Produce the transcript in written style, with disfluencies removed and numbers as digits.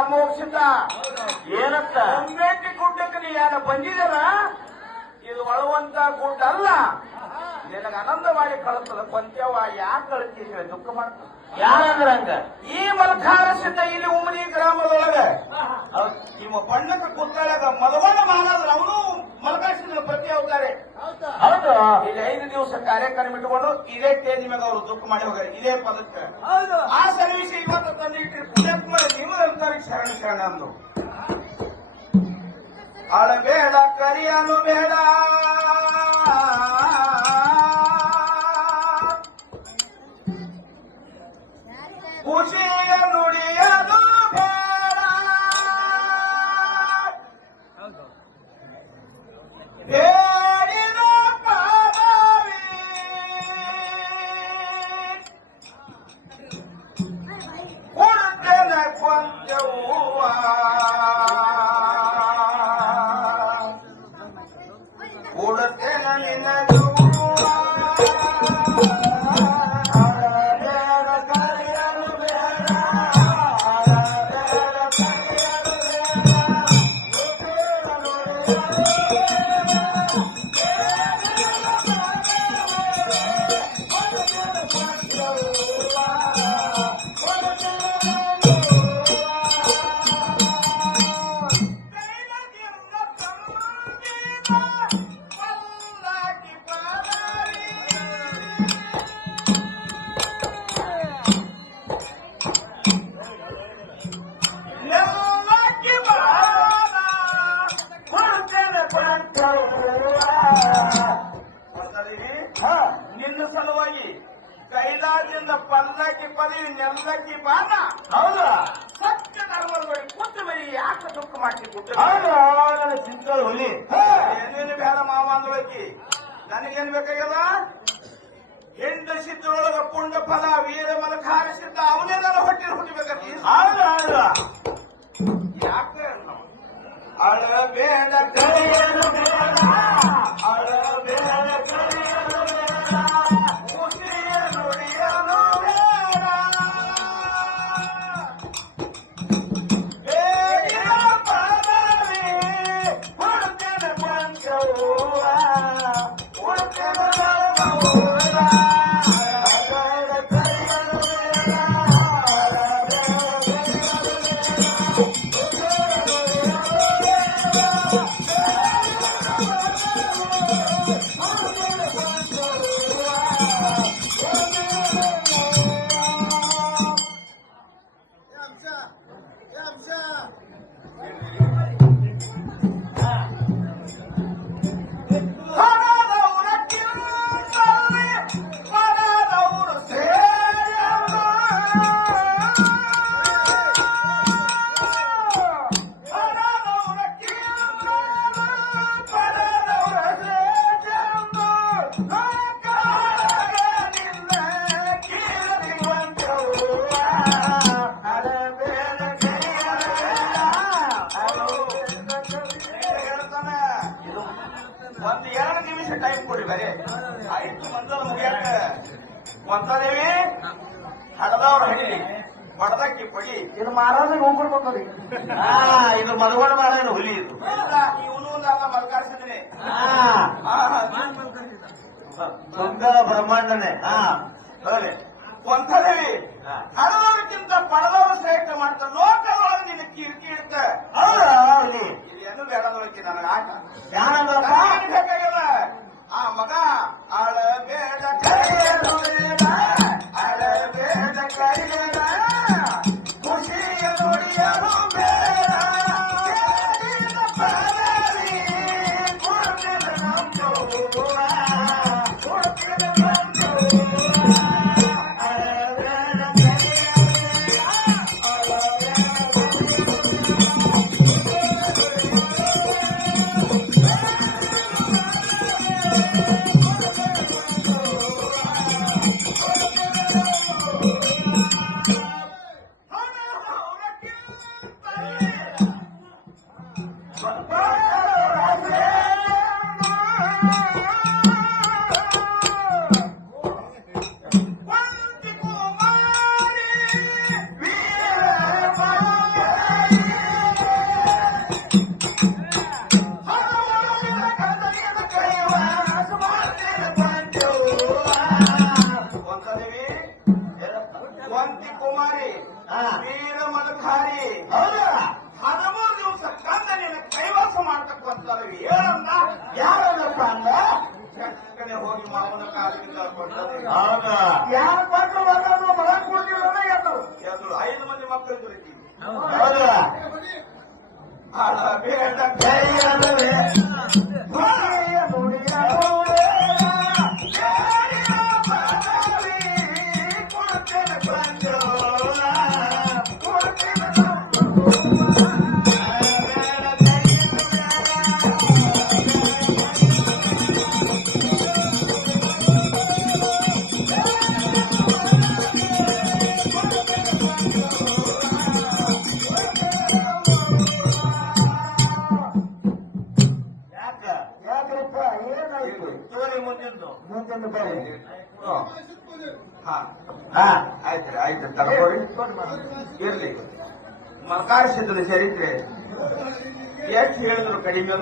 ಅಮೋಕ್ಷಿತ ಏನಂತ ಅಂಬೇಟಿ ಗುಡ್ಡಕ್ಕೆ ನೀ ಯಾರ ಬಂದಿದಲ್ಲ ಇದು ಒಳವಂತ ಗುಡ್ಡ ಅಲ್ಲ ನಿನಗ ಆನಂದ ಮಾಡಿ ಕಳಿಸ್ತದ ಪಂಚವ ಯಾಕೆ ಕಳಿಸ್ತೀವಿ ದುಃಖ ಮಾಡ್ತ ಯಾರಂದ್ರ ಹಂಗ ಈ ಮಲಖಾರ ಸಿದ್ಧ ಇಲ್ಲಿ ಉಮನಿ ಗ್ರಾಮದೊಳಗ ನಿಮ್ಮ ಬಣ್ಣಕ ಕೂತಾಗ ಮಲವಣ್ಣ ಮಹಾರಾಜರು ಅವನು ಮಲಕಾಸಿದ ಪ್ರತಿ ಹೋಗ್ತಾರೆ ಹೌದು ಇಲ್ಲಿ 5 ದಿವಸ ಕಾರ್ಯಕ್ರಮ ಇಟ್ಟುಕೊಂಡು ಇದೇ ಟೇಜ್ ನಿಮಗೆ ಅವರು ದುಃಖ ಮಾಡಿ ಹೋಗ್ತಾರೆ ಇದೇ ಪದಕ್ಕೆ ಆ ಸರ್ವಿಸ್ ಇವತ್ತು ತಂದಿಟ್ಟು ಪುಣ್ಯಾತ್ಮ ನೀವು ಅಂತಾರೆ ಶರಣ ಶರಣ ಅಂದ್ರು ಅಳಬೇಡ ಕರಿಯಲು ಬೇಡ ಖುಷಿಯ ನುಡಿಯಲು ಬೇಡ ಬೇಡಿದ ಪದವಿ ಕೊಡುತ್ತೇನೆ ಕೊಂಚವೂವ ಕೊಡುತ್ತೇನೆ ನಿನಗೂ ನಿನ್ನ ಸಲುವಾಗಿ ಕೈಲಾಸದಿಂದ ಪಲ್ಲಕ್ಕಿ ಪದವಿ ನೆಲ್ಲಕ್ಕಿ ಬಾನ ಹೌದು ಸತ್ಯ ಧರ್ಮದ ಬಳಿ ಕೂತು ಬರೀ ಯಾಕೆ ದುಃಖ ಮಾಡ್ತಿ ಹೌದು ಚಿಂತನೆ ಹುಲಿ ಏನೇನು ಬೇಡ ಮಾವ ಅಂದ್ರಕ್ಕಿ ನನಗೇನ್ ಬೇಕಾಗ್ಯದ ಹೆಂಡ ಸಿದ್ಧರೊಳಗ ಪುಂಡ ಫಲ ವೀರ ಮಲಖಾರ ಸಿದ್ಧ ಅವನೇ ನನ್ನ ಹೊಟ್ಟೆ ಹುಟ್ಟಿಬೇಕಿ ಹೌದು ಹೌದು ಯಾಕೆ ಅಳಬೇಡ ಕರೆಯಲು ಬೇಡ ಅಳಬೇಡ ಕರೆಯಲು ಬೇಡ ಖುಷಿಯ ನುಡಿಯಲು ಬೇಡ ಬೇಡಿದ ಪದವಿ ಹುಡುಕದ ಪಂಚವೂವ ಹುಡುಕದ ಧರ್ಮವೂರ ಅಳಬೇಡ ಕರೆಯಲು ಬೇಡ ಒಂದು 2 ನಿಮಿಷ ಟೈಮ್ ಕೊಡಿ ಬರೀ ಆಯ್ತು ಮಂದರ ಮುಗಿಯಾಕ ಒಂದೇವಿ ಹಡದವ್ರ ಹಿಡಿ ಹೊಡದಕ್ಕಿ ಪಡಿ ಇದು ಮಾರಾದ ಹೋಗ್ಬಿಡ್ಬೇಕ್ರಿ ಇದು ಮಧುವಣ ಮಾಡ ಹುಲಿ ಇದು ಇವನು ನಾನು ಮಲ್ಕಾಡ್ಸಿದ್ದೀನಿ ಬ್ರಹ್ಮಾಂಡನೇ ಹೇಳಿ ಒಂದೇವಿ ಹಡದವ್ರಕ್ಕಿಂತ ಪಡೆದವರು ಶ್ರೇಷ್ಠ ಮಾಡ್ತಾರೆ ಲೋಕದೊಳಗೆ ನಿನ್ನ ಕೀರ್ತಿ ಇರುತ್ತೆ ಹೌದಾ ಇಲ್ಲಿ ಏನು ಬೇಡದೊಳಕ್ಕೆ ನನಗೆ ಆಟ ಬೇಕಾಗ್ಯದ ಆ ಮಗ ಅಳಬೇಡ ಕರೆಯಲು ಬೇಡ ಅಳಬೇಡ ಕರೆಯಲ ಖುಷಿಯ ನುಡಿಯಲು ಬೇಡ ಪದವಿ ಕೊಡುತ್ತೇನೆ ನಮ್ಮವ್ವ ಕೊಡುತ್ತೇನೆ ನಮ್ಮವ್ವ ಕುಮಾರಿ ವೀರ ಮಲಕಾರಿ ಹೌದಾ 13 ದಿವಸ ಕಂದ ನಿನ್ನ ಕೈವಾಸ ಮಾಡ್ತಕ್ಕಂಥವ್ರು ಹೇಳಂದ ಯಾರಪ್ಪ ಅಂದ ಕಡೆ ಹೋಗಿ ಮಾವನ ಕಾಲಿಂದ ಕೊಟ್ಟರೆ ಹೌದಾ ಯಾರ ಮಕ್ಕಳು ಬಂದ್ರು ಮಗ ಕೊಡ್ತಿಲ್ಲ ಎದ್ರು 5 ಮಂದಿ ಮಕ್ಕಳು ದೊರಕಿ ಹೌದಾ ಬೇಡ ಜಯಲವೇ ನುಡಿಯ ನುಡಿಯ ಕೊಡ್ತೇನೆ ಬಂಜೋಳ ಕೊಡ್ತೇನೆ ಯಾಕ್ರಪ್ಪ ಏನಾಯ್ತು ತೋರಿ ಮುಂದಿಂದು ಮುಂದೆ ಬರೀ ಆಯ್ತು ತಗೊಳ್ಳಿ ಇರ್ಲಿ ಮರ್ಕಾರಿಸಿದ್ರು ಚರಿತ್ರೆ ಎಷ್ಟು ಹೇಳಿದ್ರು ಕಡಿಮೆ